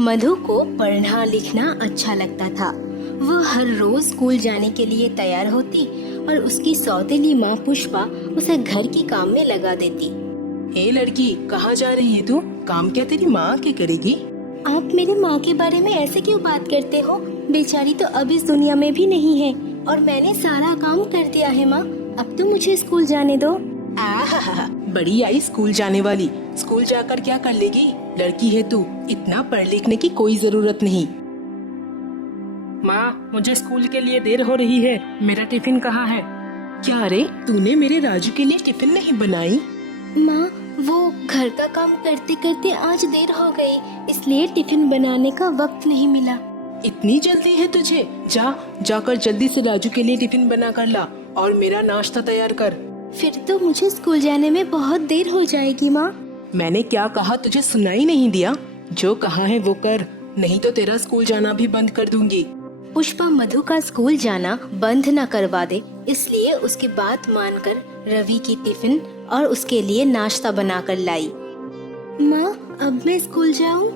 मधु को पढ़ना लिखना अच्छा लगता था। वो हर रोज स्कूल जाने के लिए तैयार होती और उसकी सौतेली माँ पुष्पा उसे घर के काम में लगा देती। ए लड़की, कहाँ जा रही है तू? काम क्या तेरी माँ आके करेगी? आप मेरी माँ के बारे में ऐसे क्यों बात करते हो? बेचारी तो अब इस दुनिया में भी नहीं है और मैंने सारा काम कर दिया है माँ। अब तो मुझे स्कूल जाने दो। आहा, बड़ी आई स्कूल जाने वाली। स्कूल जाकर क्या कर लेगी? लड़की है तू, इतना पढ़ लिखने की कोई जरूरत नहीं। माँ, मुझे स्कूल के लिए देर हो रही है। मेरा टिफिन कहाँ है? क्या रे, तूने मेरे राजू के लिए टिफिन नहीं बनाई? माँ, वो घर का काम करते करते आज देर हो गई, इसलिए टिफिन बनाने का वक्त नहीं मिला। इतनी जल्दी है तुझे? जाकर जल्दी से राजू के लिए टिफिन बना कर ला और मेरा नाश्ता तैयार कर। फिर तो मुझे स्कूल जाने में बहुत देर हो जाएगी माँ। मैंने क्या कहा तुझे सुनाई नहीं दिया? जो कहा है वो कर, नहीं तो तेरा स्कूल जाना भी बंद कर दूंगी। पुष्पा मधु का स्कूल जाना बंद न करवा दे, इसलिए उसकी बात मानकर रवि की टिफिन और उसके लिए नाश्ता बनाकर लाई। माँ, अब मैं स्कूल जाऊँ?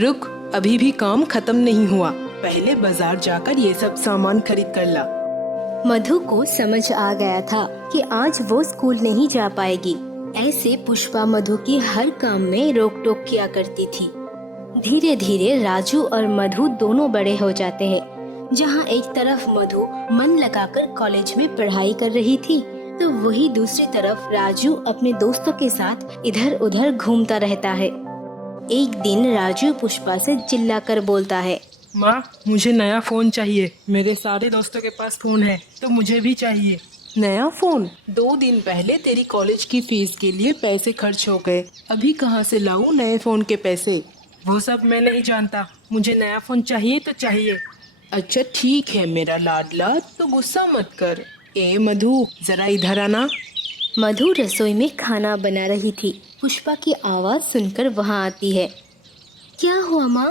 रुक, अभी भी काम खत्म नहीं हुआ। पहले बाजार जाकर ये सब सामान खरीद कर ला। मधु को समझ आ गया था कि आज वो स्कूल नहीं जा पाएगी। ऐसे पुष्पा मधु की हर काम में रोक टोक किया करती थी। धीरे धीरे राजू और मधु दोनों बड़े हो जाते हैं। जहाँ एक तरफ मधु मन लगाकर कॉलेज में पढ़ाई कर रही थी, तो वही दूसरी तरफ राजू अपने दोस्तों के साथ इधर उधर घूमता रहता है। एक दिन राजू पुष्पा से चिल्लाकर बोलता है, माँ, मुझे नया फोन चाहिए। मेरे सारे दोस्तों के पास फोन है, तो मुझे भी चाहिए नया फोन। 2 दिन पहले तेरी कॉलेज की फीस के लिए पैसे खर्च हो गए, अभी कहाँ से लाऊं नए फोन के पैसे? वो सब मैं नहीं जानता, मुझे नया फोन चाहिए तो चाहिए। अच्छा ठीक है मेरा लाडला, तो गुस्सा मत कर। ए मधु, जरा इधर आना। मधु रसोई में खाना बना रही थी। पुष्पा की आवाज सुनकर वहाँ आती है। क्या हुआ माँ?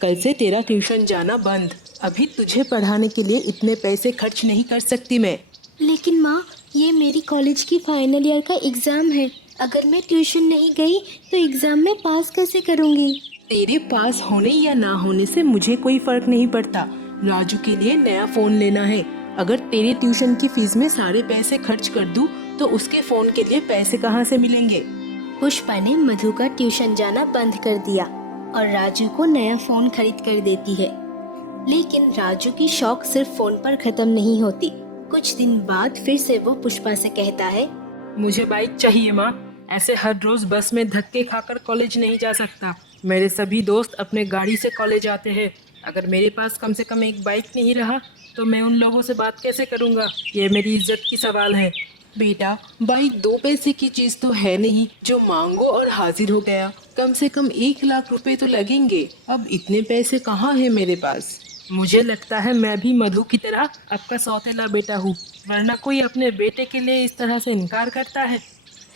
कल से तेरा ट्यूशन जाना बंद। अभी तुझे पढ़ाने के लिए इतने पैसे खर्च नहीं कर सकती मैं। लेकिन माँ, ये मेरी कॉलेज की फाइनल ईयर का एग्जाम है। अगर मैं ट्यूशन नहीं गई तो एग्जाम में पास कैसे करूँगी? तेरे पास होने या ना होने से मुझे कोई फर्क नहीं पड़ता। राजू के लिए नया फोन लेना है। अगर तेरे ट्यूशन की फीस में सारे पैसे खर्च कर दूं, तो उसके फोन के लिए पैसे कहाँ से मिलेंगे? पुष्पा ने मधु का ट्यूशन जाना बंद कर दिया और राजू को नया फोन खरीद कर देती है। लेकिन राजू की शौक सिर्फ फोन पर खत्म नहीं होती। कुछ दिन बाद फिर से वो पुष्पा से कहता है, मुझे बाइक चाहिए माँ। ऐसे हर रोज बस में धक्के खाकर कॉलेज नहीं जा सकता। मेरे सभी दोस्त अपने गाड़ी से कॉलेज आते हैं। अगर मेरे पास कम से कम एक बाइक नहीं रहा तो मैं उन लोगों से बात कैसे करूँगा? ये मेरी इज्जत की सवाल है। बेटा, बाइक 2 पैसे की चीज तो है नहीं जो मांगो और हाजिर हो गया। कम से कम 1 लाख रुपए तो लगेंगे। अब इतने पैसे कहाँ है मेरे पास? मुझे लगता है मैं भी मधु की तरह आपका सौतेला बेटा हूँ, वरना कोई अपने बेटे के लिए इस तरह से इनकार करता है।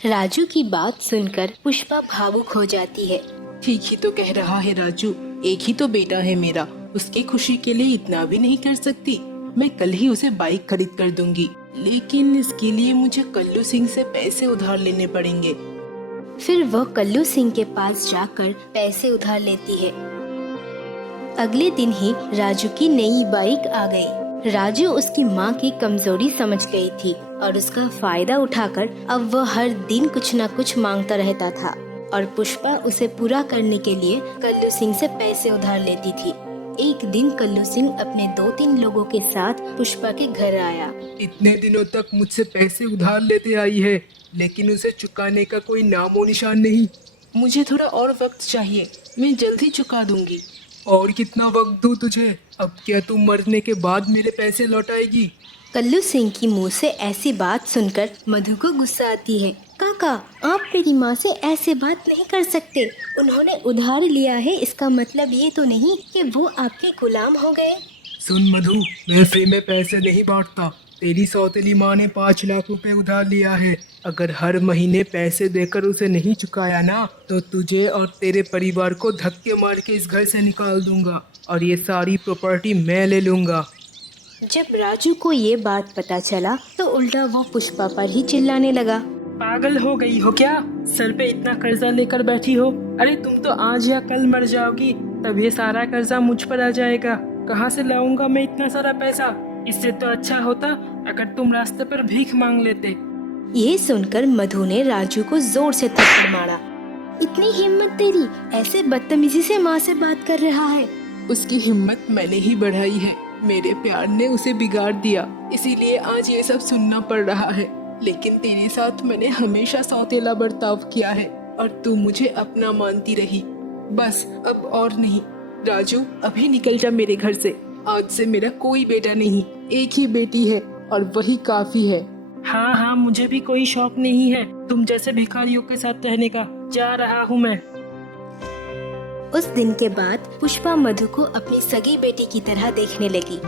राजू की बात सुनकर पुष्पा भावुक हो जाती है। ठीक ही तो कह रहा है राजू, एक ही तो बेटा है मेरा, उसकी खुशी के लिए इतना भी नहीं कर सकती? मैं कल ही उसे बाइक खरीद कर दूंगी, लेकिन इसके लिए मुझे कल्लू सिंह से पैसे उधार लेने पड़ेंगे। फिर वह कल्लू सिंह के पास जाकर पैसे उधार लेती है। अगले दिन ही राजू की नई बाइक आ गई। राजू उसकी माँ की कमजोरी समझ गई थी और उसका फायदा उठाकर अब वह हर दिन कुछ न कुछ मांगता रहता था और पुष्पा उसे पूरा करने के लिए कल्लू सिंह से पैसे उधार लेती थी। एक दिन कल्लू सिंह अपने 2-3 लोगों के साथ पुष्पा के घर आया। इतने दिनों तक मुझसे पैसे उधार लेते आई है, लेकिन उसे चुकाने का कोई नामो निशान नहीं। मुझे थोड़ा और वक्त चाहिए, मैं जल्दी चुका दूंगी। और कितना वक्त दूं तुझे? अब क्या तू मरने के बाद मेरे पैसे लौटाएगी? कल्लू सिंह की मुंह से ऐसी बात सुनकर मधु को गुस्सा आती है। काका, आप मेरी माँ से ऐसे बात नहीं कर सकते। उन्होंने उधार लिया है, इसका मतलब ये तो नहीं कि वो आपके गुलाम हो गए। सुन मधु, मैं फ्री में पैसे नहीं बांटता। तेरी सौतेली माँ ने 5 लाख रुपए उधार लिया है। अगर हर महीने पैसे देकर उसे नहीं चुकाया ना, तो तुझे और तेरे परिवार को धक्के मार के इस घर से निकाल दूंगा और ये सारी प्रॉपर्टी मैं ले लूंगा। जब राजू को ये बात पता चला तो उल्टा वो पुष्पा पर ही चिल्लाने लगा। पागल हो गई हो क्या? सर पे इतना कर्जा लेकर बैठी हो। अरे तुम तो आज या कल मर जाओगी, तब ये सारा कर्जा मुझ पर आ जाएगा। कहाँ से लाऊंगा मैं इतना सारा पैसा? इससे तो अच्छा होता अगर तुम रास्ते पर भीख मांग लेते। ये सुनकर मधु ने राजू को जोर से थप्पड़ मारा। इतनी हिम्मत तेरी, ऐसे बदतमीजी से माँ से बात कर रहा है। उसकी हिम्मत मैंने ही बढ़ाई है, मेरे प्यार ने उसे बिगाड़ दिया, इसीलिए आज ये सब सुनना पड़ रहा है। लेकिन तेरे साथ मैंने हमेशा सौतेला बर्ताव किया है और तू मुझे अपना मानती रही। बस अब और नहीं। राजू अभी निकल जा मेरे घर से। आज से मेरा कोई बेटा नहीं, एक ही बेटी है और वही काफी है। हाँ हाँ, मुझे भी कोई शौक नहीं है तुम जैसे भिखारियों के साथ रहने का। जा रहा हूँ मैं। उस दिन के बाद पुष्पा मधु को अपनी सगी बेटी की तरह देखने लगी।